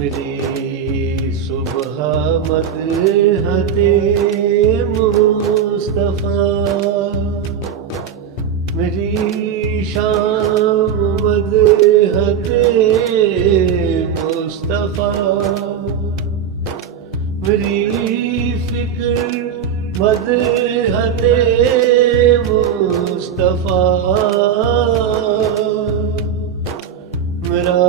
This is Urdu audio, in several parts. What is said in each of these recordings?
میری صبح مدحت مصطفیٰ، میری شام مدحت مصطفیٰ، میری فکر مدحت مصطفیٰ، میرا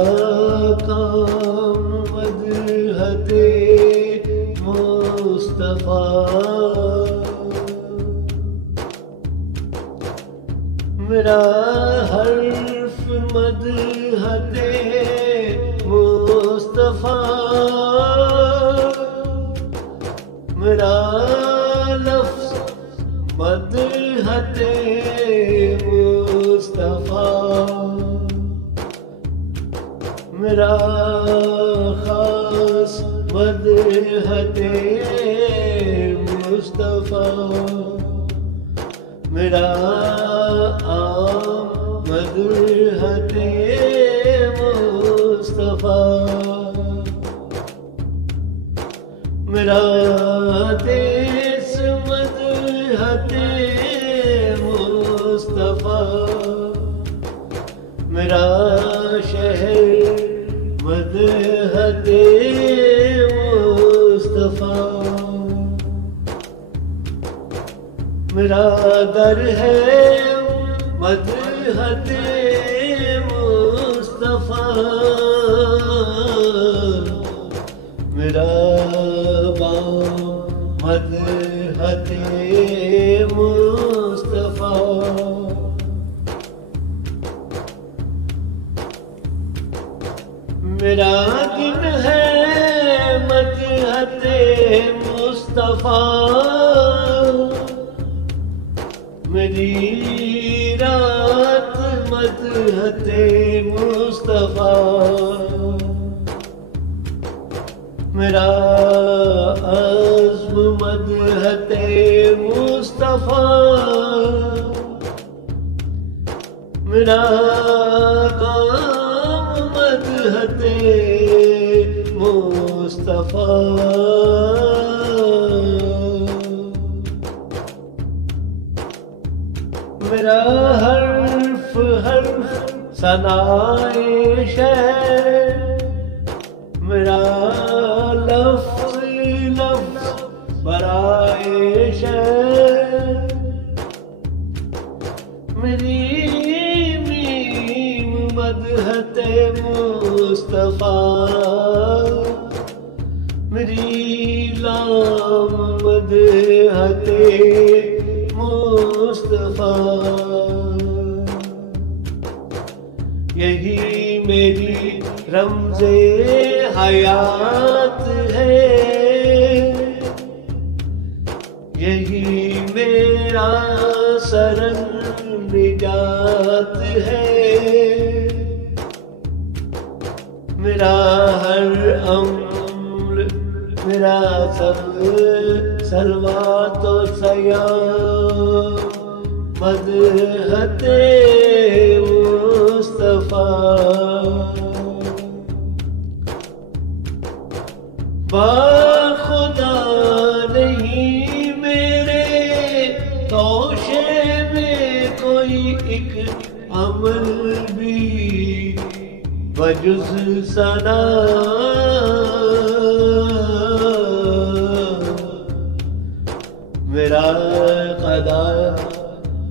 کام مدحت مصطفیٰ، میرا حرف مدحت مصطفیٰ، میرا لفظ مدحت مصطفیٰ، میرا خاص مدحت مصطفیٰ، میرا عام مدحت مصطفیٰ، میرا دیس مدحت مصطفیٰ، میرا شہر مدحت مصطفیٰ، میرا در ہے مدحت مصطفیٰ، میرا بام مدحت مصطفیٰ، میرا دن ہے مدحت مصطفیٰ، میری رات مدحت مصطفیٰ، میرا عزم مدحت مصطفیٰ، میرا کام مدحت مصطفیٰ، میرا حرف حرف ثنائے شعر، میرا لفظ لفظ برائے شعر، میری میم مدحت مصطفیٰ، میری لام مدحت مصطفیٰ، یہی میری رمز حیات ہے، یہی میرا سرن نجات ہے، میرا ہر امر میرا سب سلوات و سیام مدحت مصطفیٰ، با خدا نہیں میرے توشے میں کوئی ایک عمل بھی بجز ثنا، میرا قضا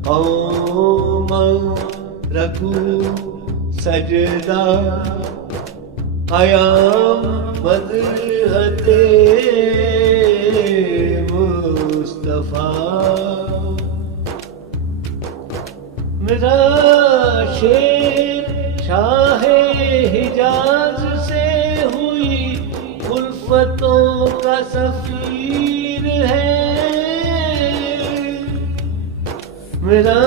قوم رکوع سجدہ قیام مدحت مصطفیٰ، میرا شیر شاہ حجاز سے ہوئی الفتوں کا سفیر ہے، میرا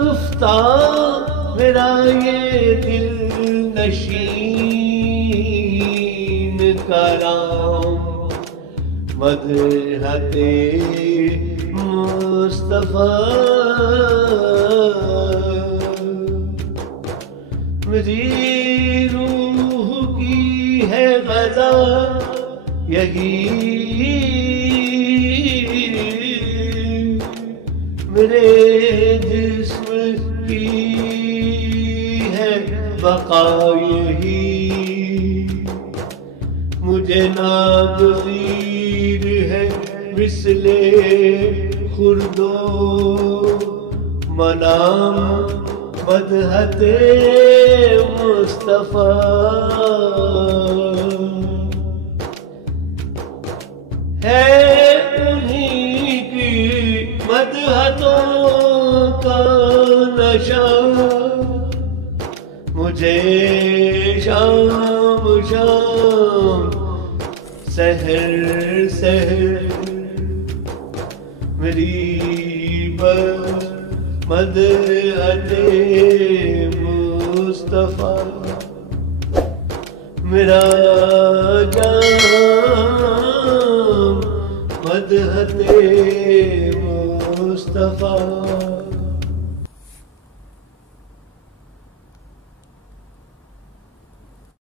گفتار میرا یہ دل نشین کرام مدحت مصطفیٰ، میری روح کی ہے ہے غذا یہی میرے جسم کی ہے بقا یہی مجھے ناگزیر ہے مثل خرد و منام مدحت مصطفیٰ ہے انہی کی مدحتوں کا نشہ مجھے شام شام سحر سحر میری مدحت مصطفیٰ میرا جام مدحت مصطفیٰ